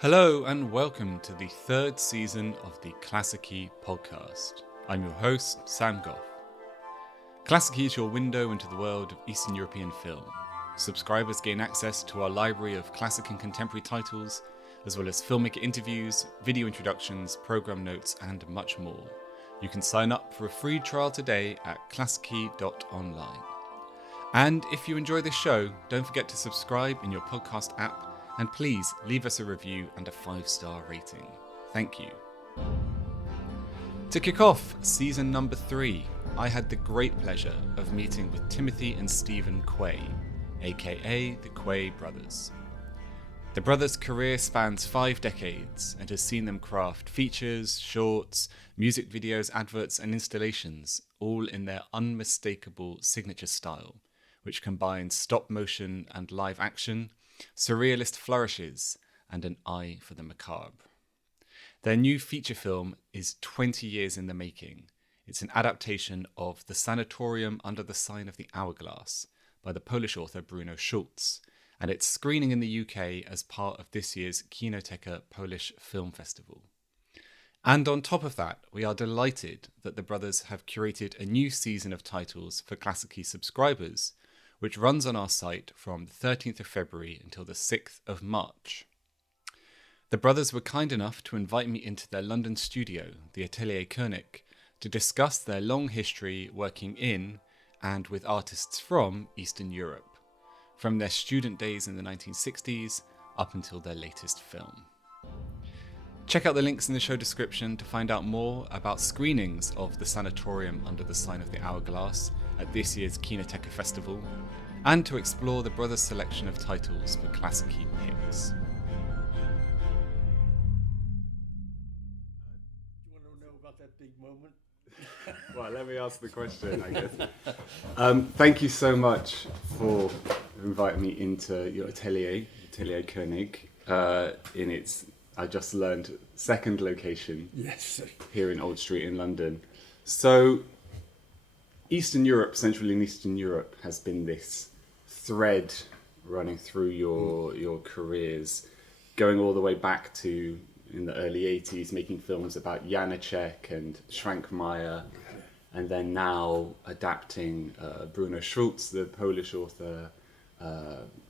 Hello and welcome to the third season of the Klassiki Podcast. I'm your host, Sam Goff. Klassiki is your window into the world of Eastern European film. Subscribers gain access to our library of classic and contemporary titles, as well as filmmaker interviews, video introductions, program notes, and much more. You can sign up for a free trial today at klassiki.online. And if you enjoy this show, don't forget to subscribe in your podcast app, and please leave us a review and a 5-star rating. Thank you. To kick off season number 3, I had the great pleasure of meeting with Timothy and Stephen Quay, aka the Quay Brothers. The brothers' career spans 5 decades and has seen them craft features, shorts, music videos, adverts, and installations, all in their unmistakable signature style, which combines stop motion and live action, surrealist flourishes, and an eye for the macabre. Their new feature film is 20 years in the making. It's an adaptation of The Sanatorium Under the Sign of the Hourglass by the Polish author Bruno Schulz, and it's screening in the UK as part of this year's Kinoteka Polish Film Festival. And on top of that, we are delighted that the brothers have curated a new season of titles for Klassiki subscribers, which runs on our site from the 13th of February until the 6th of March. The brothers were kind enough to invite me into their London studio, the Atelier König, to discuss their long history working in and with artists from Eastern Europe, from their student days in the 1960s up until their latest film. Check out the links in the show description to find out more about screenings of The Sanatorium Under the Sign of the Hourglass at this year's Kinoteka Festival, and to explore the brothers' selection of titles for Klassiki Picks. Do you want to know about that big moment? Well, let me ask the question, I guess. Thank you so much for inviting me into your Atelier König, in its, I just learned, second location. Yes. Here in Old Street in London. So, Eastern Europe, Central and Eastern Europe, has been this thread running through your careers, going all the way back to, in the early 80s, making films about Janacek and Schwankmajer, and then now adapting Bruno Schulz, the Polish author,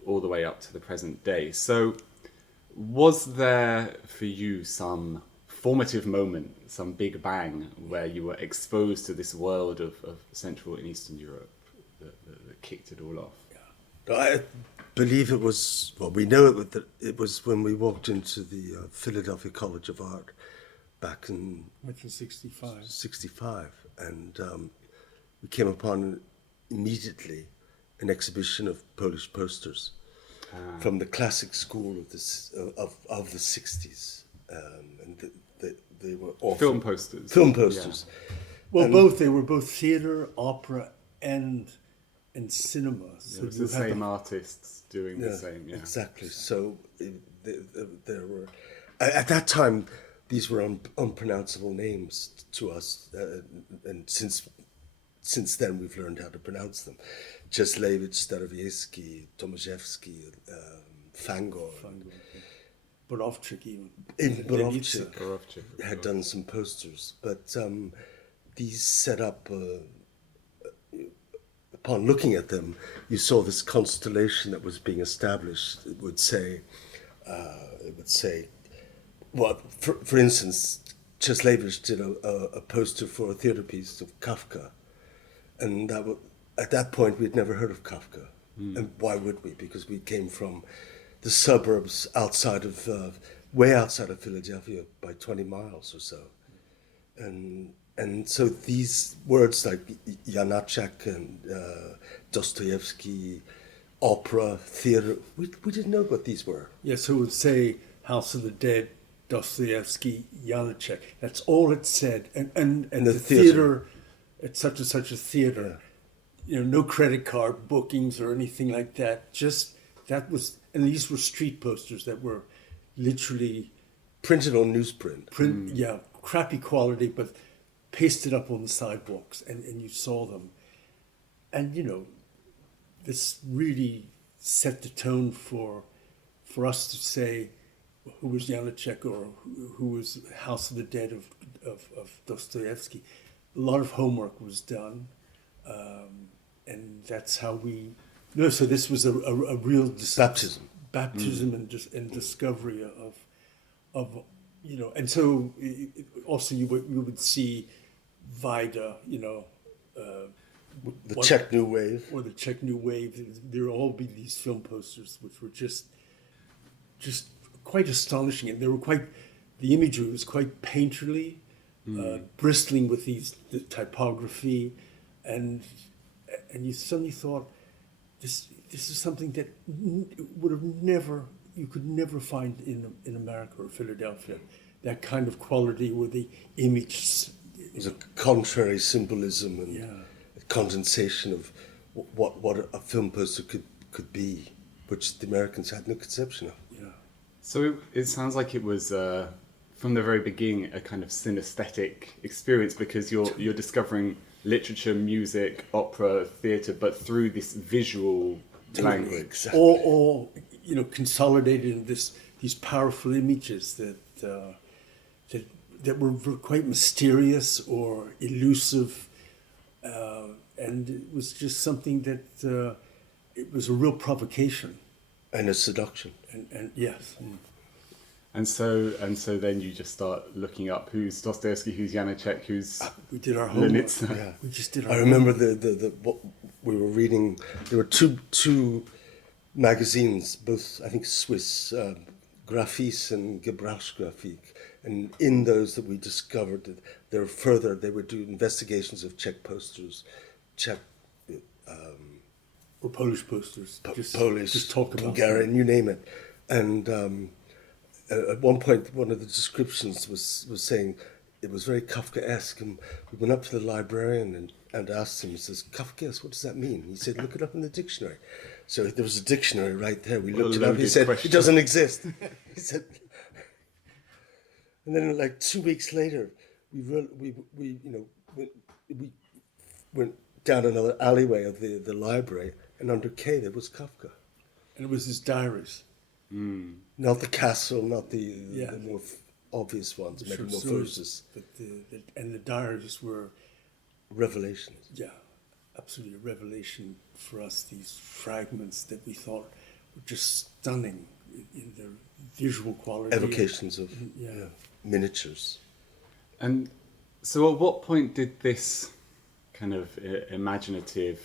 all the way up to the present day. So, was there for you some formative moment, some big bang, where you were exposed to this world of Central and Eastern Europe that kicked it all off? Yeah. I believe it was, well, we know it was when we walked into the Philadelphia College of Art back in 1965, and we came upon immediately an exhibition of Polish posters from the classic school of the 60s, and they were awful. Film posters. Yeah. Well, they were both theatre, opera, and cinema. So it was the same artists doing the same. Yeah, exactly. So there were, at that time, these were unpronounceable names to us, and since then we've learned how to pronounce them. Cieslewicz, Starowiecki, Tomaszewski, Fangor. Borowczyk even. Borowczyk had done some posters, but these set up, upon looking at them, you saw this constellation that was being established. It would say, well, for instance, Cieslewicz did a poster for a theatre piece of Kafka, and at that point we'd never heard of Kafka. And why would we? Because we came from the suburbs way outside of Philadelphia by 20 miles or so. And so these words like Janacek and Dostoevsky, opera, theatre, we didn't know what these were. Yes, who would say House of the Dead, Dostoevsky, Janacek. That's all it said. And the theatre, it's such and such a theatre. You know, no credit card bookings or anything like that. Just that was, and these were street posters that were literally printed on newsprint. Yeah, crappy quality, but pasted up on the sidewalks, and you saw them. And you know, this really set the tone for us to say, who was Janacek or who was House of the Dead of Dostoevsky. A lot of homework was done, and that's how we. No, so this was a real baptism and discovery of and so also you would see Vida, the Czech New Wave. Or the Czech New Wave. There would all be these film posters which were just quite astonishing, and the imagery was quite painterly, bristling with the typography, and you suddenly thought, this is something that you could never find in America or Philadelphia. That kind of quality where the image. It was a contrary symbolism and a condensation of what a film poster could be, which the Americans had no conception of. Yeah. So it sounds like it was from the very beginning a kind of synesthetic experience, because you're discovering literature, music, opera, theatre, but through this visual language. Exactly. Or consolidated in these powerful images that were quite mysterious or elusive, and it was just something that it was a real provocation and a seduction. And yes. And so then you just start looking up who's Dostoevsky, who's Janacek, who's we did our homework. Lenitsa. Yeah. We just did our I remember the what we were reading. There were two magazines, both I think Swiss, Graphis and Gebrauchsgrafik, and in those that we discovered that they would do investigations of Czech posters, Czech. Or Polish posters. Polish, just talk about Bulgarian, you name it. And at one point, one of the descriptions was saying it was very Kafkaesque. And we went up to the librarian and asked him, he says, Kafkaesque, what does that mean? He said, look it up in the dictionary. So there was a dictionary right there. We looked it up. He said, it doesn't exist. He said, and then like 2 weeks later, we went down another alleyway of the library, and under K there was Kafka. And it was his diaries. Not the castle, not the more obvious ones, Metamorphosis. But the diaries were revelations. Yeah, absolutely a revelation for us. These fragments that we thought were just stunning in their visual quality. Evocations of miniatures. And so at what point did this kind of imaginative,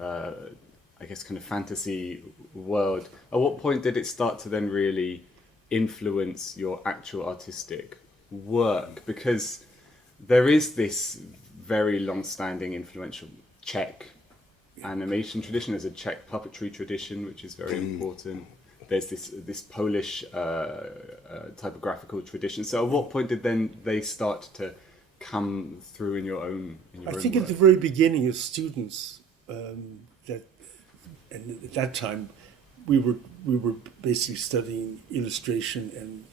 I guess kind of fantasy world, at what point did it start to then really influence your actual artistic work? Because there is this very long-standing influential Czech animation tradition. There's a Czech puppetry tradition, which is very important. There's this Polish typographical tradition. So at what point did then they start to come through in your own I think work? at the very beginning as students, and at that time we were basically studying illustration and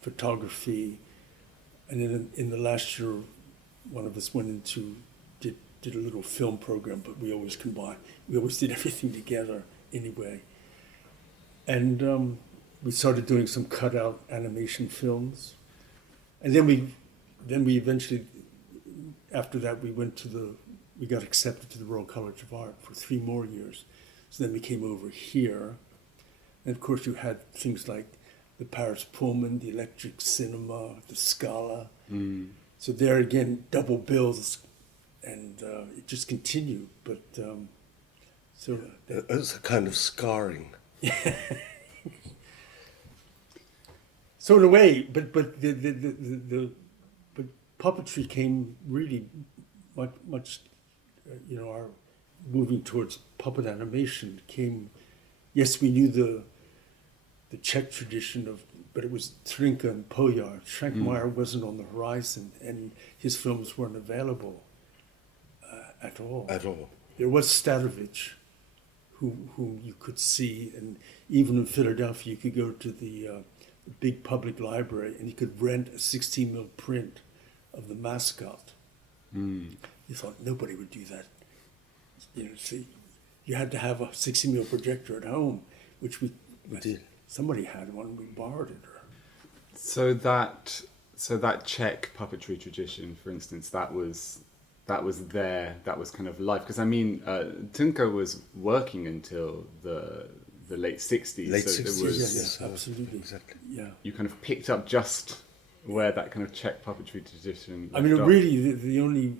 photography, and then in the last year one of us went into did a little film program, but we always did everything together anyway. And we started doing some cutout animation films, and then we eventually, after that, we got accepted to the Royal College of Art for 3 more years. So then we came over here, and of course you had things like the Paris Pullman, the Electric Cinema, the Scala. So there again, double bills, and it just continued. But it was a kind of scarring. So in a way, but puppetry came really much our moving towards puppet animation came. Yes, we knew the Czech tradition but it was Trinka and Pojar. Schrankmeyer wasn't on the horizon, and his films weren't available at all. At all. There was Starovich, who you could see, and even in Philadelphia, you could go to the big public library and you could rent a 16mm print of the mascot. You thought nobody would do that. See, you had to have a 16mm projector at home, which we did. Somebody had one, we borrowed it. So that Czech puppetry tradition, for instance, that was there. That was kind of life. Because I mean, Tunka was working until the late '60s. Late so 60s, it was, yes, absolutely. Exactly. Yeah. You kind of picked up just where that kind of Czech puppetry tradition. I mean, left off. really, the only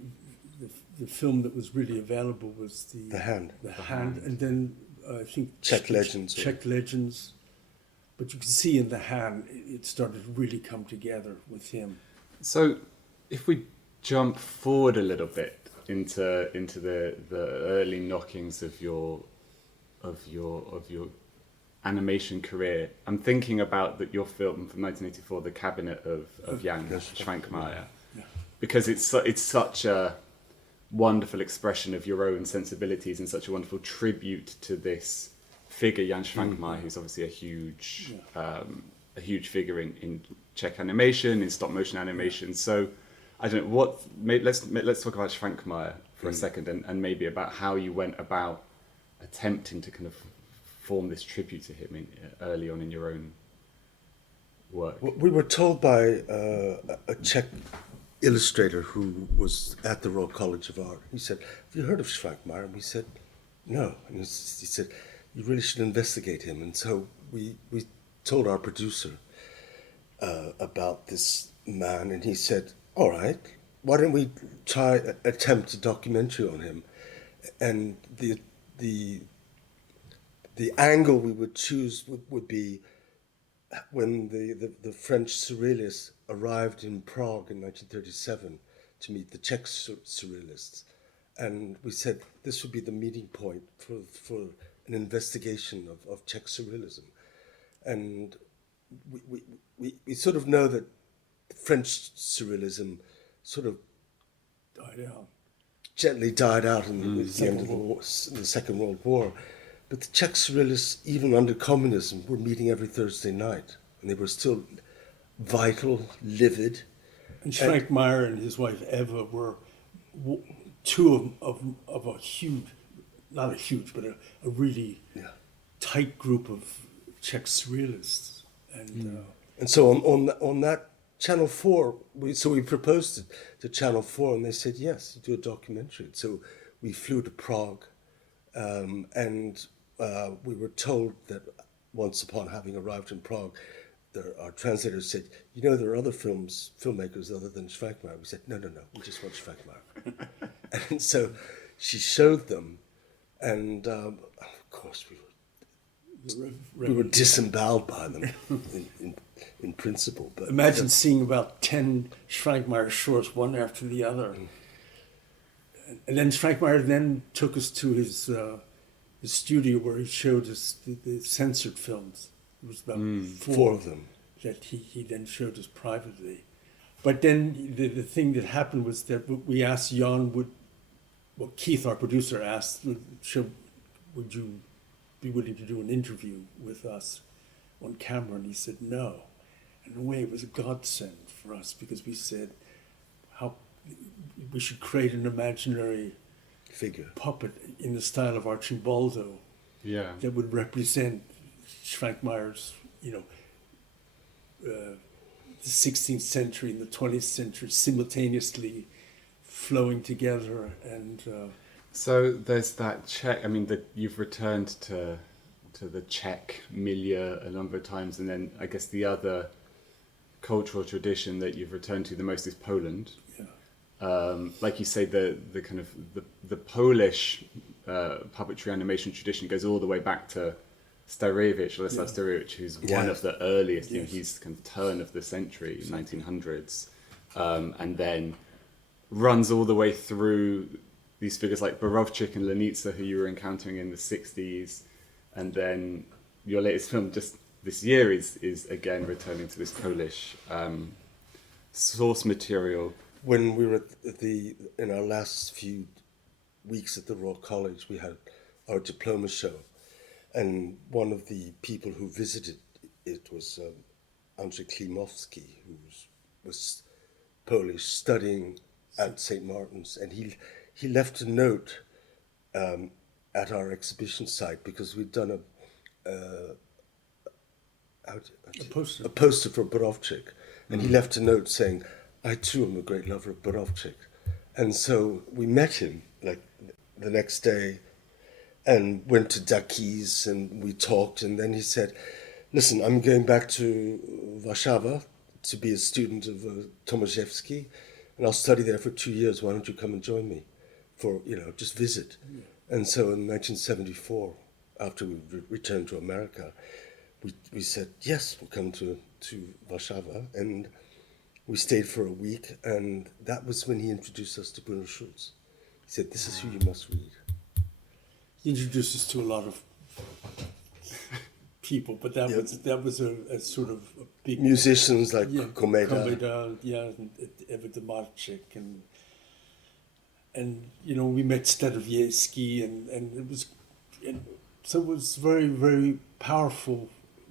the film that was really available was The Hand. The Hand, and then I think Czech Legends. Czech Legends. But you can see in The Hand, it started to really come together with him. So, if we jump forward a little bit into the early knockings of your animation career, I'm thinking about your film from 1984, The Cabinet of Jan Schwankmajer, because it's such a wonderful expression of your own sensibilities and such a wonderful tribute to this figure, Jan Schwankmajer, who's obviously a huge figure in Czech animation, in stop motion animation. So I don't know let's talk about Schwankmajer for a second, and maybe about how you went about attempting to kind of form this tribute to him early on in your own work. We were told by a Czech illustrator who was at the Royal College of Art. He said, "Have you heard of Schwankmajer?" And we said, "No." And he said, "You really should investigate him." And so we told our producer about this man, and he said, "All right, why don't we attempt a documentary on him?" And the angle we would choose would be when the French surrealists arrived in Prague in 1937 to meet the Czech surrealists. And we said this would be the meeting point for an investigation of Czech surrealism. And we sort of know that French surrealism sort of gently died out in the end of the Second World War. But the Czech surrealists, even under communism, were meeting every Thursday night. And they were still vital, livid. And Schwankmajer and his wife Eva were two of a huge, not a huge, but a really tight group of Czech surrealists. And so on that Channel 4, we proposed it to Channel 4, and they said, yes, do a documentary. So we flew to Prague, and we were told that once upon having arrived in Prague, our translator said, there are other filmmakers other than Schwankmajer. We said, no, we just want Schwankmajer. And so she showed them, and of course we were disemboweled by them in principle. But imagine seeing about 10 Schwankmajer shorts, one after the other. And then Schwankmajer then took us to his studio where he showed us the censored films. It was about four of them that he then showed us privately. But then the thing that happened was that we asked Keith, our producer, asked, would you be willing to do an interview with us on camera? And he said no. And in a way, it was a godsend for us, because we said how we should create an imaginary figure puppet in the style of Archimboldo that would represent Schwankmajer's, the 16th century and the 20th century simultaneously flowing together. And so there's that Czech. I mean, you've returned to the Czech milieu a number of times, and then I guess the other cultural tradition that you've returned to the most is Poland. Like you say, the kind of the Polish puppetry animation tradition goes all the way back to Leszek Starewicz, who's one of the earliest. He's kind of turn of the century, 1900s, and then runs all the way through these figures like Borowczyk and Lenitsa, who you were encountering in the 60s, and then your latest film just this year is again returning to this Polish source material. When we were in our last few weeks at the Royal College, we had our diploma show, and one of the people who visited it was Andrzej Klimowski, who was Polish, studying at St. Martin's, and he left a note at our exhibition site, because we'd done poster. A poster for Borovchik. And he left a note saying, I too am a great lover of Borovchik. And so we met him like the next day and went to Daki's and we talked. And then he said, listen, I'm going back to Warsaw to be a student of Tomaszewski, and I'll study there for 2 years. Why don't you come and join me for, just visit? Yeah. And so in 1974, after we returned to America, we said, yes, we'll come to Warsaw. And we stayed for a week, and that was when he introduced us to Bruno Schulz. He said, this is who you must read. He introduced us to a lot of people, but that was a sort of a big musicians like Komeda, and Eva Demarczyk, and we met Starowiecki, and so it was very, very powerful,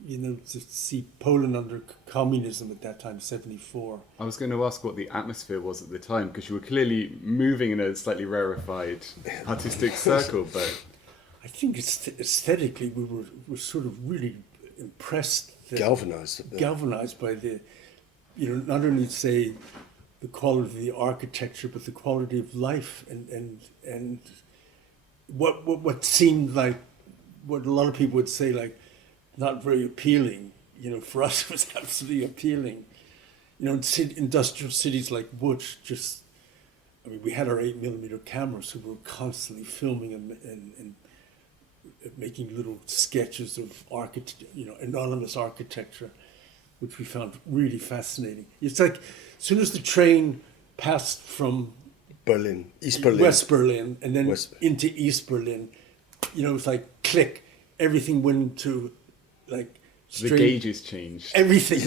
to see Poland under communism at that time, 1974. I was going to ask what the atmosphere was at the time, because you were clearly moving in a slightly rarefied artistic circle, but I think aesthetically we were sort of really impressed, galvanized by the, not only say the quality of the architecture, but the quality of life, and what seemed like, what a lot of people would say like not very appealing. For us it was absolutely appealing. Industrial cities like Łódź, we had our 8mm cameras, so we were constantly filming and making little sketches of anonymous architecture, which we found really fascinating. It's like as soon as the train passed from West Berlin, and then into East Berlin, it's like click, everything went into like the gauges changed. Everything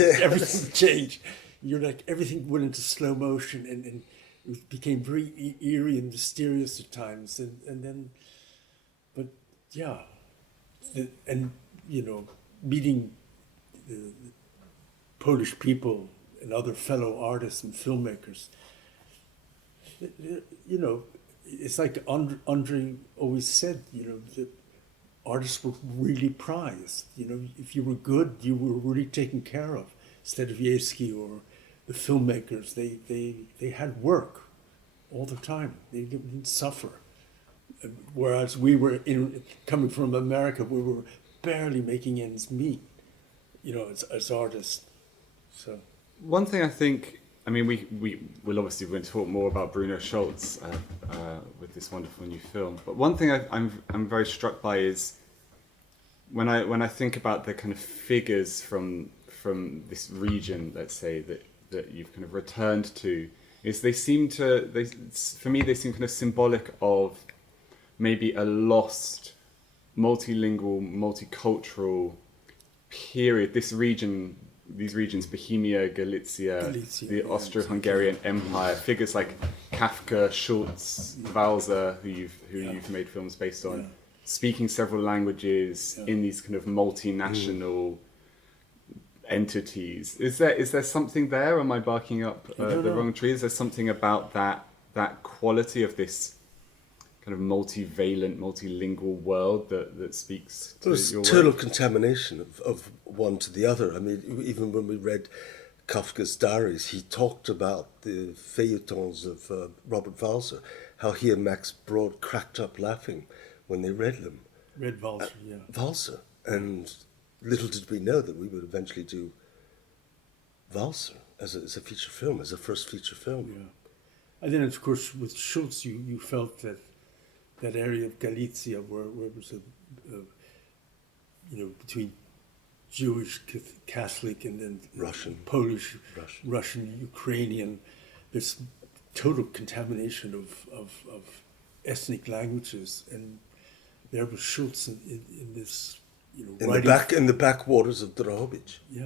changed. You're like, everything went into slow motion, and it became very eerie and mysterious at times, and then. Yeah, and meeting the Polish people and other fellow artists and filmmakers. It's like Andre always said. The artists were really prized. If you were good, you were really taken care of. Starowiecki or the filmmakers, they had work all the time. They didn't suffer. Whereas we were coming from America, we were barely making ends meet, as artists. So one thing I think, we will obviously going to talk more about Bruno Schulz with this wonderful new film. But one thing I'm very struck by is when I think about the kind of figures from this region, let's say that you've kind of returned to, is they seem kind of symbolic of maybe a lost, multilingual, multicultural period. These regions, Bohemia, Galicia, the Austro-Hungarian Empire, figures like Kafka, Schulz, Walser, who you've made films based on, speaking several languages in these kind of multinational entities. Is there something there? Am I barking up the wrong tree? Is there something about that quality of this kind of multivalent, multilingual world that speaks to your work? Total contamination of one to the other. Even when we read Kafka's diaries, he talked about the feuilletons of Robert Walser, how he and Max Brod cracked up laughing when they read them. Read Walser, Walser. And little did we know that we would eventually do Walser as a feature film, as a first feature film. Yeah. And then, of course, with Schulz, you felt that area of Galicia where it was between Jewish, Catholic, and then Russian, Polish, Russian, Ukrainian, this total contamination of ethnic languages, and there was Schulz in this, in the backwaters of Drohobych. Yeah,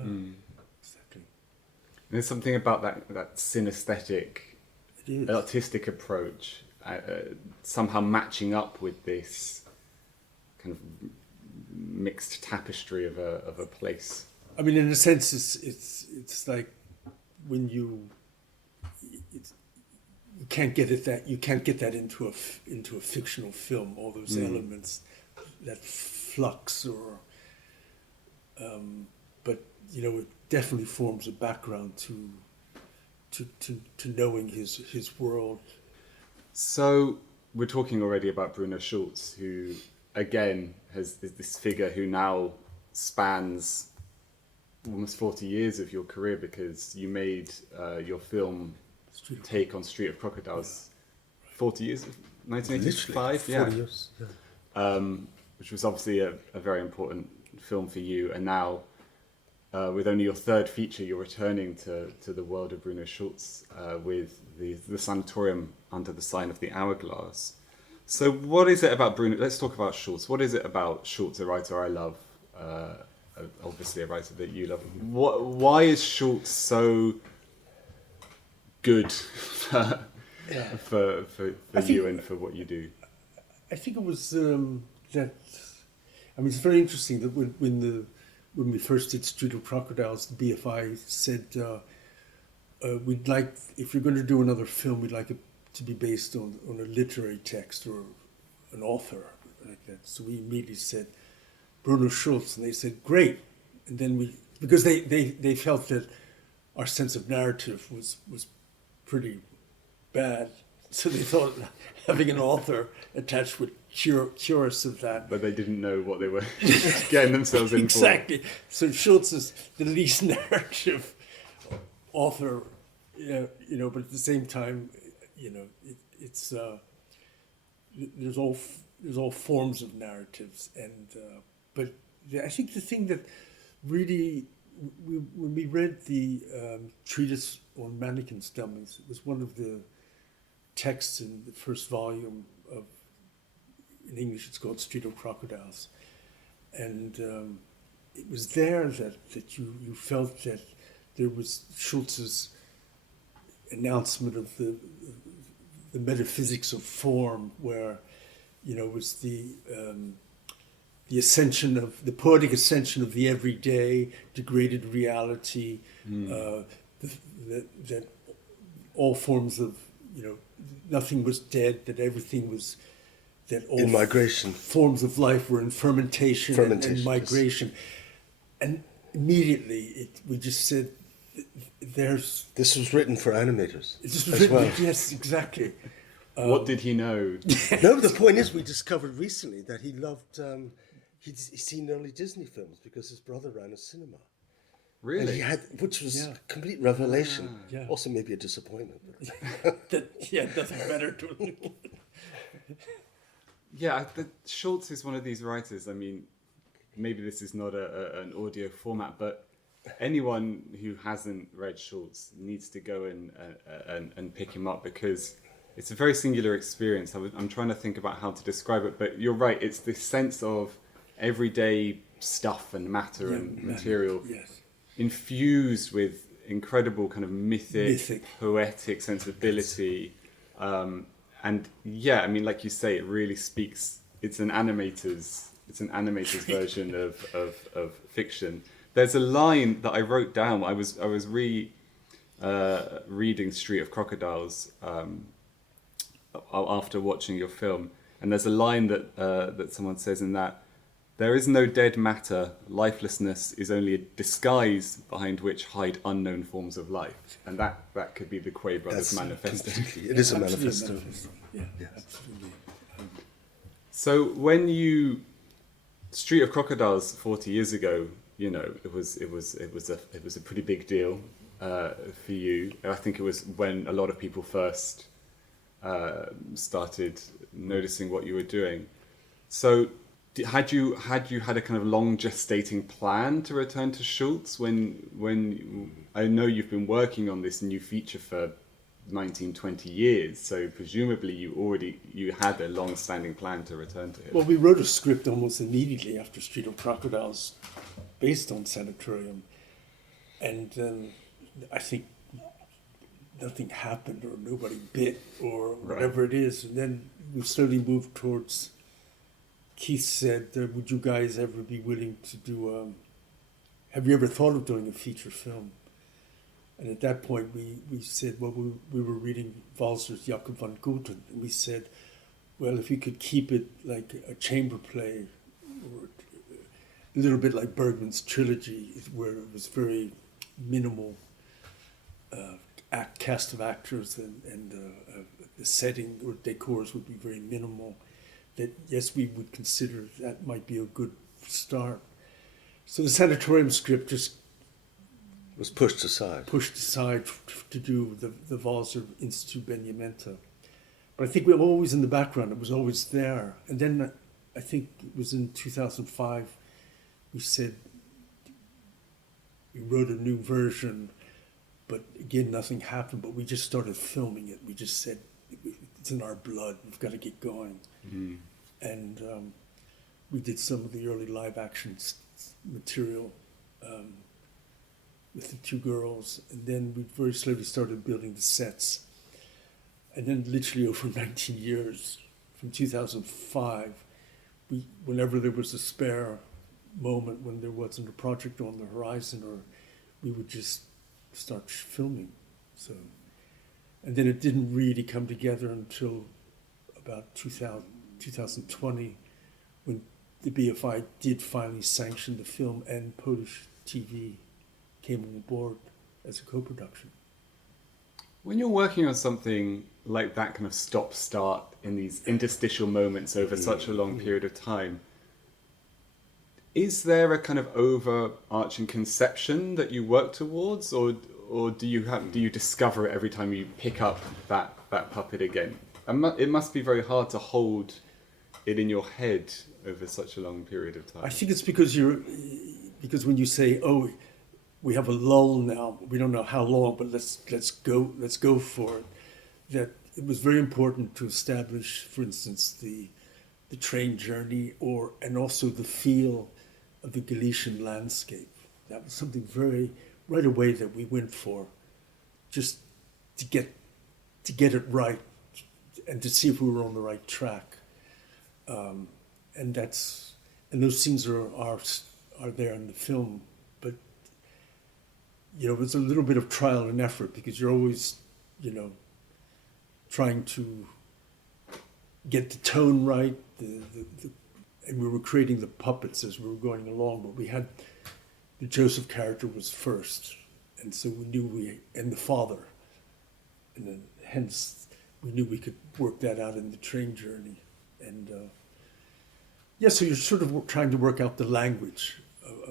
exactly. And there's something about that synesthetic, artistic approach. Somehow matching up with this kind of mixed tapestry of a place. In a sense, it's like when you can't get that into a fictional film. All those elements, that flux, but it definitely forms a background to knowing his world. So we're talking already about Bruno Schulz, who again is this figure who now spans almost 40 years of your career, because you made your film take on Street of Crocodiles 40 years, 1985, 40 years. Yeah. Which was obviously a very important film for you, and now with only your third feature, you're returning to the world of Bruno Schulz with the Sanatorium Under the Sign of the Hourglass. So what is it about Bruno? Let's talk about Schulz. What is it about Schulz, a writer I love, obviously a writer that you love? Why is Schulz so good for you and for what you do? I think it was that. I mean, it's very interesting that when we first did Street of Crocodiles, the BFI said we'd like, if you're going to do another film, we'd like it to be based on a literary text or an author like that. So we immediately said Bruno Schulz, and they said great. And then because they felt that our sense of narrative was pretty bad, so they thought having an author attached would cure us of that. But they didn't know what they were getting themselves in for. Exactly. So Schulz is the least narrative author, but at the same time, it's there's all forms of narratives, and but I think the thing that really, when we read the treatise on mannequins dummies, it was one of the texts in the first volume of, in English it's called Street of Crocodiles, and it was there that you felt that there was Schulz's announcement of the metaphysics of form, where it was the ascension of the poetic ascension of the everyday, degraded reality, that all forms of nothing was dead, that everything was, that all in migration, forms of life were in fermentation and migration, and immediately we just said, this was written for animators. Yes, exactly. What did he know? No, the point is, we discovered recently that he loved. He'd seen early Disney films because his brother ran a cinema. Really? And which was a complete revelation. Yeah. Also, maybe a disappointment. Nothing better to. Yeah, Schulz is one of these writers. I mean, maybe this is not an audio format, but anyone who hasn't read Schulz needs to go and pick him up, because it's a very singular experience. I'm trying to think about how to describe it, but you're right. It's this sense of everyday stuff and matter and material, infused with incredible kind of mythic, poetic sensibility. And yeah, I mean, like you say, it really speaks. It's an animator's version of fiction. There's a line that I wrote down. I was reading Street of Crocodiles after watching your film, and there's a line that someone says in that: "There is no dead matter. Lifelessness is only a disguise behind which hide unknown forms of life." And that could be the Quay Brothers manifesto. It is a manifesto. Yeah, absolutely. So when you Street of Crocodiles 40 years ago, it was a pretty big deal for you. I think it was when a lot of people first started noticing what you were doing. So had you had a kind of long gestating plan to return to Schulz when I know you've been working on this new feature for 19-20 years, so presumably you had a long-standing plan to return to him. Well, we wrote a script almost immediately after Street of Crocodiles based on Sanatorium, and then I think nothing happened, or nobody bit, or whatever it is, and then we slowly moved towards. Keith said, would you guys ever be willing to do, have you ever thought of doing a feature film? And at that point we said, well, we were reading Walser's Jakob van Guten, and we said, well, if we could keep it like a chamber play, or little bit like Bergman's trilogy, where it was very minimal cast of actors, and the setting or decors would be very minimal. That, yes, we would consider that might be a good start. So the sanatorium script just was pushed aside to do the Walser Institut Beniamenta. But I think we were always in the background. It was always there. And then I think it was in 2005, we said, we wrote a new version, but again, nothing happened. But we just started filming it. We just said, it's in our blood. We've got to get going. Mm-hmm. And we did some of the early live action material with the two girls. And then we very slowly started building the sets. And then literally over 19 years, from 2005, whenever there was a spare moment, when there wasn't a project on the horizon, or we would just start filming. So, and then it didn't really come together until about 2020, when the BFI did finally sanction the film, and Polish TV came on board as a co-production. When you're working on something like that kind of stop-start in these interstitial moments over such a long period of time, is there a kind of overarching conception that you work towards, or do you discover it every time you pick up that puppet again? It must be very hard to hold it in your head over such a long period of time. I think it's because when you say, "Oh, we have a lull now. We don't know how long, but let's go for it." That it was very important to establish, for instance, the train journey, and also the feel of the Galician landscape. That was something very right away that we went for, just to get it right, and to see if we were on the right track. And those scenes are there in the film, but it was a little bit of trial and effort, because you're always, trying to get the tone right, and we were creating the puppets as we were going along, but we had the Joseph character was first, and so we knew and the father, and then hence we knew we could work that out in the train journey, and so you're sort of trying to work out the language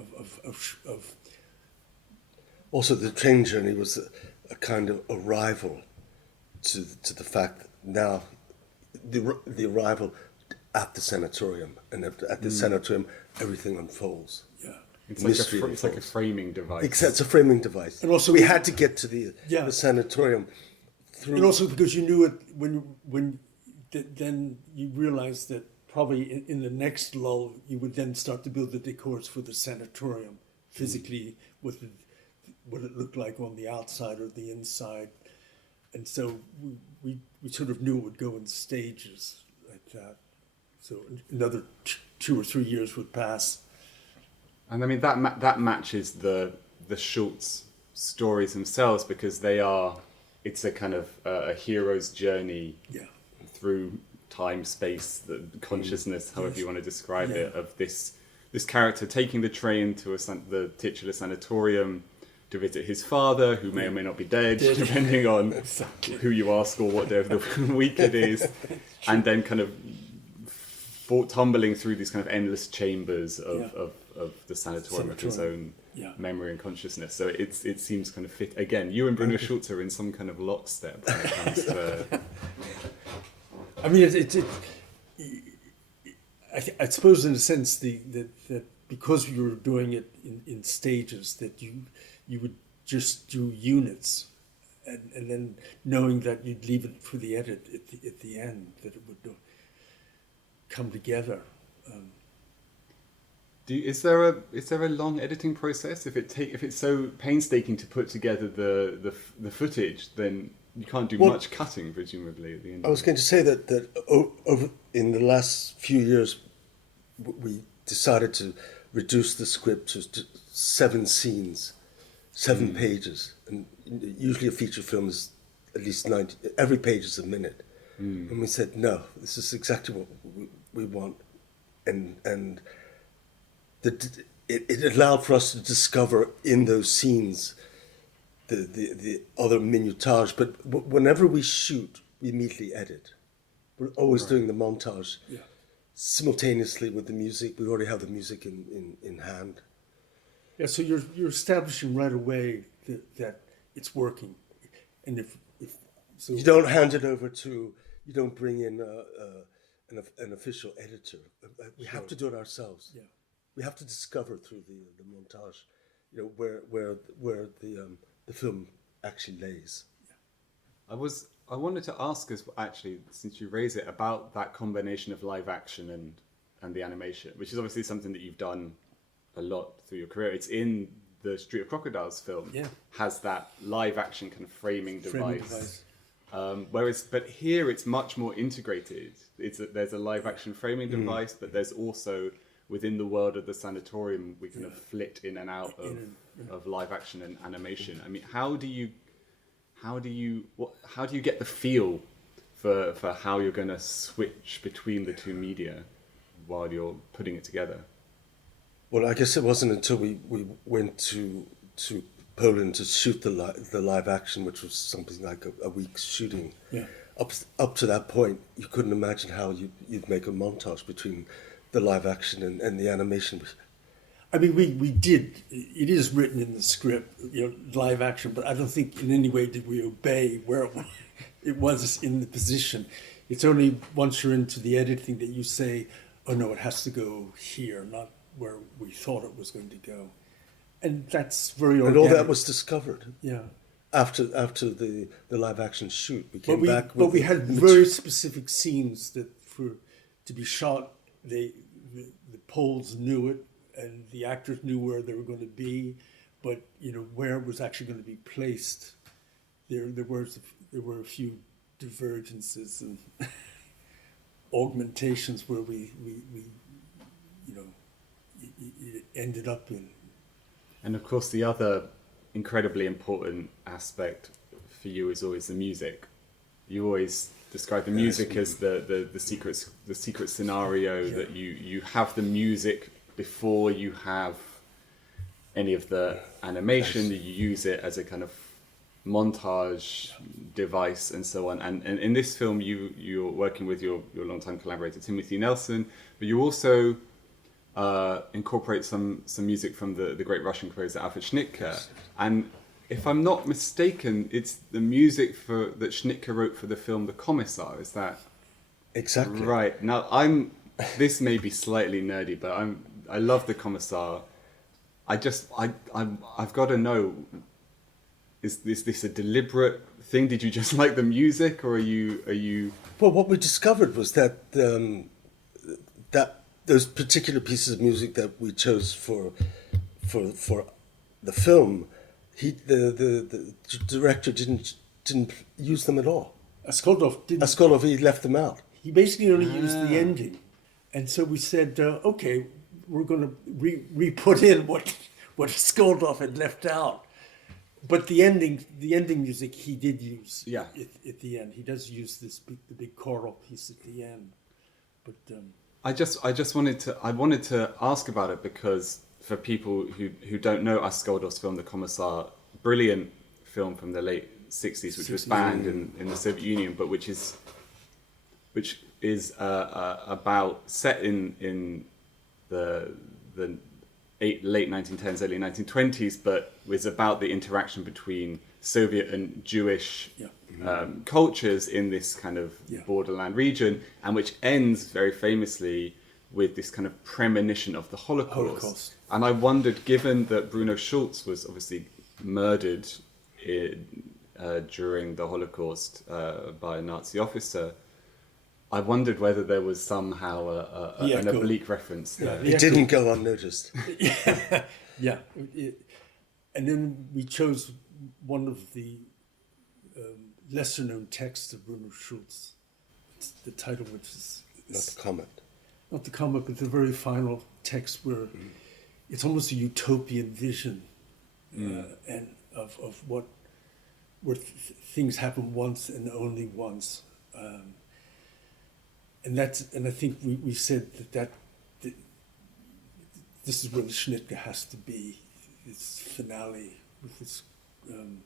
of Also, the train journey was a kind of arrival to the fact that now the arrival at the sanatorium, and at the sanatorium everything unfolds. Yeah, it's like a framing device. It's a framing device, and also we had to get to the sanatorium through. And also because you knew it when then you realized that probably in the next lull you would then start to build the decors for the sanatorium physically, with what it looked like on the outside or the inside. And so we sort of knew it would go in stages like that. So another 2 or 3 years would pass. And I mean, that matches the shorts stories themselves, because it's a kind of a hero's journey through time, space, the consciousness, however you want to describe it, of this character taking the train to the titular sanatorium to visit his father, who may or may not be dead, depending on who you ask or what day of the week it is, and then kind of tumbling through these kind of endless chambers of the sanatorium of his own memory and consciousness. So it seems kind of fit. Again, you and Bruno Schulz are in some kind of lockstep when it comes to... I mean, I suppose in a sense that because you were doing it in stages, that you would just do units, and then knowing that you'd leave it for the edit at the end, that it would come together. Is there a long editing process? If it's so painstaking to put together the footage, then you can't do much cutting, presumably, at the end. I was going to say that over in the last few years, we decided to reduce the script to 7 scenes, 7 pages, and usually a feature film is at least 90. Every page is a minute, and we said no. This is exactly what we want, and it allowed for us to discover in those scenes the other minutage. But whenever we shoot, we immediately edit. We're always doing the montage simultaneously with the music. We already have the music in hand. Yeah, so you're establishing right away that it's working, and if so, you don't hand it over to, you don't bring in an official editor. We have to do it ourselves. Yeah. We have to discover through the montage, where the film actually lays. I wanted to ask us, actually, since you raise it, about that combination of live action and the animation, which is obviously something that you've done a lot through your career. It's in the Street of Crocodiles film. Yeah. Has that live action kind of framing Framing device. device. But here it's much more integrated. There's a live action framing device, but there's also, within the world of the sanatorium, we kind of flit in and out of live action and animation. I mean, how do you get the feel for how you're going to switch between the two media while you're putting it together? Well, I guess it wasn't until we went to Poland to shoot the live action, which was something like a week's shooting. Yeah. Up to that point, you couldn't imagine how you'd make a montage between the live action and the animation. I mean, we did. It is written in the script, live action, but I don't think in any way did we obey where it was in the position. It's only once you're into the editing that you say, "Oh no, it has to go here, not where we thought it was going to go," and that's very organic. And all that was discovered. Yeah. After the live action shoot, we came But back. But we had very specific scenes that to be shot. The Poles knew it, and the actors knew where they were going to be, but where it was actually going to be placed. There were a few divergences and augmentations where we it ended up in. And of course, the other incredibly important aspect for you is always the music. You always describe the music as the secret scenario, that you have the music before you have any of the animation. You use it as a kind of montage device and so on. And in this film, you're working with your longtime collaborator Timothy Nelson, but you also incorporate some music from the great Russian composer Alfred Schnittke. And if I'm not mistaken, it's the music that Schnittke wrote for the film The Commissar. Is that exactly right? Now, this may be slightly nerdy, but I love The Commissar. I've got to know, is this a deliberate thing? Did you just like the music, or are you? Well, what we discovered was that that those particular pieces of music that we chose for the film, the director didn't use them at all. Askoldov didn't. Askoldov, he left them out. He basically only used the ending, and so we said, okay, we're going to re-put in what Askoldov had left out. But the ending music he did use. Yeah. At the end, he does use the big choral piece at the end. But I wanted to ask about it, because for people who don't know Askoldov's film The Commissar, brilliant film from the late 60s, which was banned in the Soviet Union, but which is about set in the late 1910s, early 1920s, but was about the interaction between Soviet and Jewish cultures in this kind of borderland region, and which ends very famously with this kind of premonition of the Holocaust. And I wondered, given that Bruno Schulz was obviously murdered during the Holocaust by a Nazi officer, I wondered whether there was somehow an oblique reference there. It didn't go unnoticed. yeah. And then we chose one of the lesser-known texts of Bruno Schulz. It's the title, which is Not the Comet. Not the Comet, but the very final text where it's almost a utopian vision and of where things happen once and only once. And I think we said that this is where the Schnittke has to be, its finale with this, and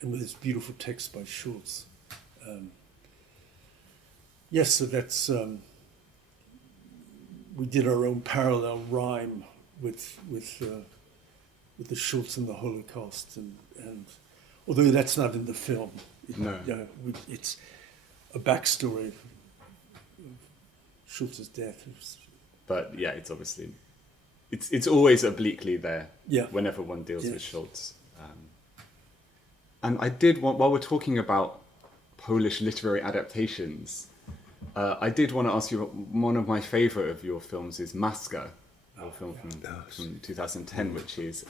with this beautiful text by Schultz. Yes, so that's, we did our own parallel rhyme with the Schultz and the Holocaust, and although that's not in the film, No. It's a backstory of Schultz's death. But yeah, it's obviously, it's always obliquely there. Yeah. Whenever one deals Yes. with Schultz. And I did want, while we're talking about Polish literary adaptations, I did want to ask you, one of my favourite of your films is Maska, a film from 2010, which is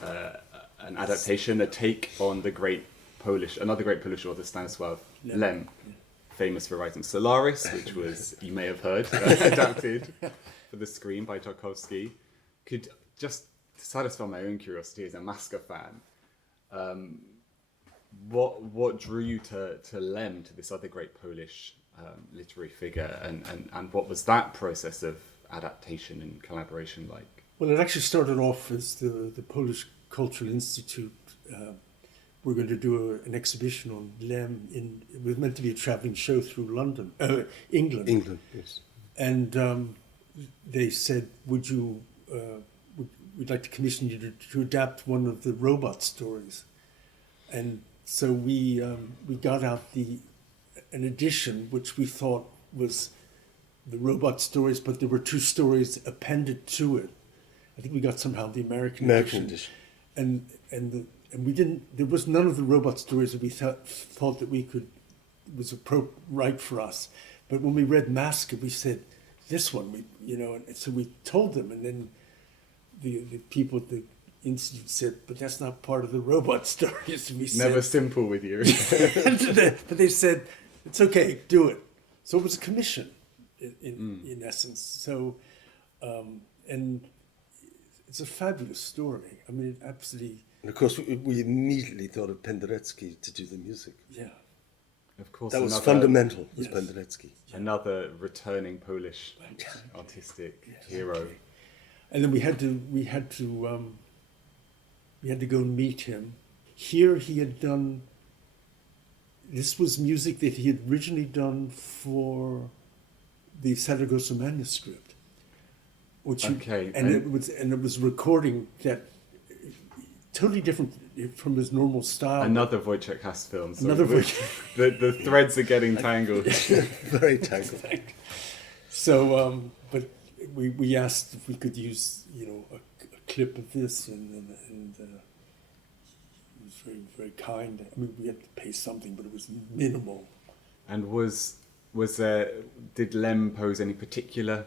an adaptation, a take on another great Polish author, Stanisław Lem, famous for writing Solaris, which was, you may have heard, adapted for the screen by Tarkowski. Could just satisfy my own curiosity as a Maska fan, what drew you to Lem, to this other great Polish literary figure, and what was that process of adaptation and collaboration like? Well, it actually started off as the Polish Cultural Institute. We're going to do an exhibition on Lem. It was meant to be a travelling show through London, England. England, yes. And they said, we'd like to commission you to adapt one of the robot stories. And so we got out an edition which we thought was the robot stories, but there were two stories appended to it. I think we got somehow the American edition. And we didn't. There was none of the robot stories that we thought that was right for us. But when we read Maska, we said, this one, and so we told them, and then the people at the Institute said, but that's not part of the robot stories. We said, Never simple with you. but they said, it's okay, do it. So it was a commission, in essence. So, and it's a fabulous story. I mean, it absolutely. And of course, we immediately thought of Penderecki to do the music. Yeah. Of course, That was fundamental, was Yes. Penderecki. another returning Polish artistic hero. And then we had to go and meet him. Here he had done. This was music that he had originally done for the Saragossa manuscript, it was recording that totally different from his normal style. Another Wojciech Haas film. So Another the threads are getting tangled. Very tangled. So, but we asked if we could use, a clip of this, and he was very, very kind. I mean, we had to pay something, but it was minimal. And did Lem pose any particular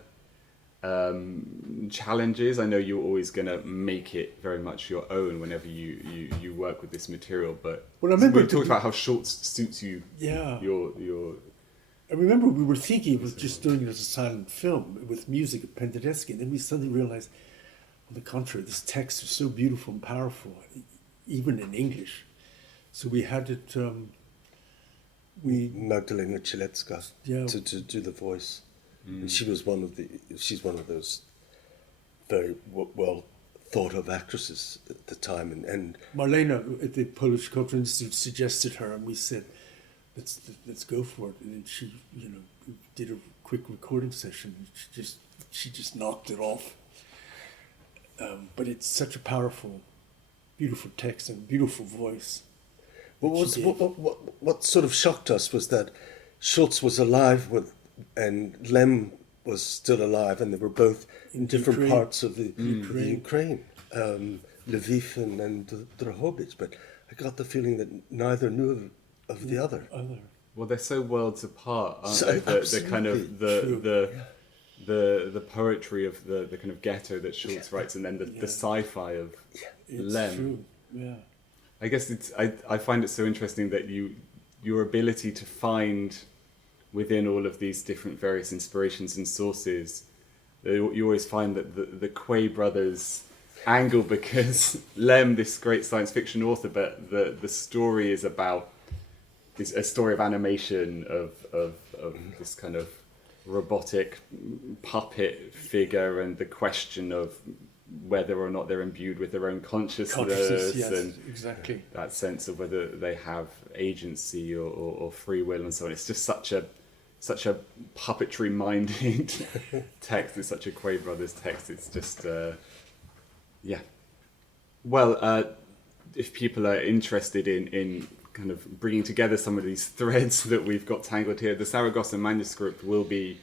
challenges? I know you're always going to make it very much your own whenever you work with this material, but Well, I remember we talked about how Schultz suits you. Yeah. Your I remember we were thinking it was just doing it as a silent film with music of Penderecki, and then we suddenly realized, on the contrary, this text is so beautiful and powerful, even in English. So we had it. Magdalena Cilecka Yeah. to do the voice. And she's one of those very well thought of actresses at the time, and Marlena at the Polish Cultural Institute suggested her, and we said, let's go for it. And then she, did a quick recording session. And she just knocked it off. But it's such a powerful, beautiful text and beautiful voice. what sort of shocked us was that Schultz was alive and Lem was still alive, and they were both in different Ukraine. parts of the Ukraine, Lviv and Drohobych. But I got the feeling that neither knew of the other. well, they're so worlds apart, aren't So they? The kind of absolutely. the poetry of the kind of ghetto that Schultz writes, and then the sci-fi of It's Lem. true. Yeah. I guess I find it so interesting that your ability to find within all of these different various inspirations and sources, you always find that the Quay Brothers angle, because Lem, this great science fiction author, but the story is about a story of animation of this kind of robotic puppet figure, and the question of whether or not they're imbued with their own consciousness, yes, and exactly. that sense of whether they have agency or free will and so on. It's just such a puppetry-minded text. It's such a Quay Brothers text. It's just, yeah. Well, if people are interested in kind of bringing together some of these threads that we've got tangled here, the Saragossa manuscript will be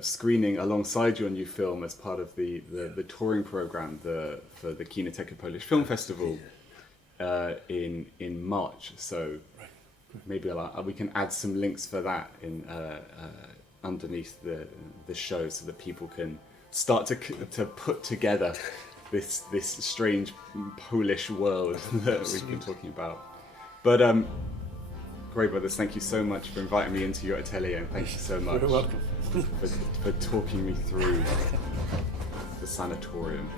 screening alongside your new film as part of the touring program for the Kinoteka Polish Film Festival in March. So maybe we can add some links for that in underneath the show, so that people can start to put together this strange Polish world that we've been talking about. But Quay Brothers, thank you so much for inviting me into your atelier, and thank you so much You're welcome. for talking me through the sanatorium.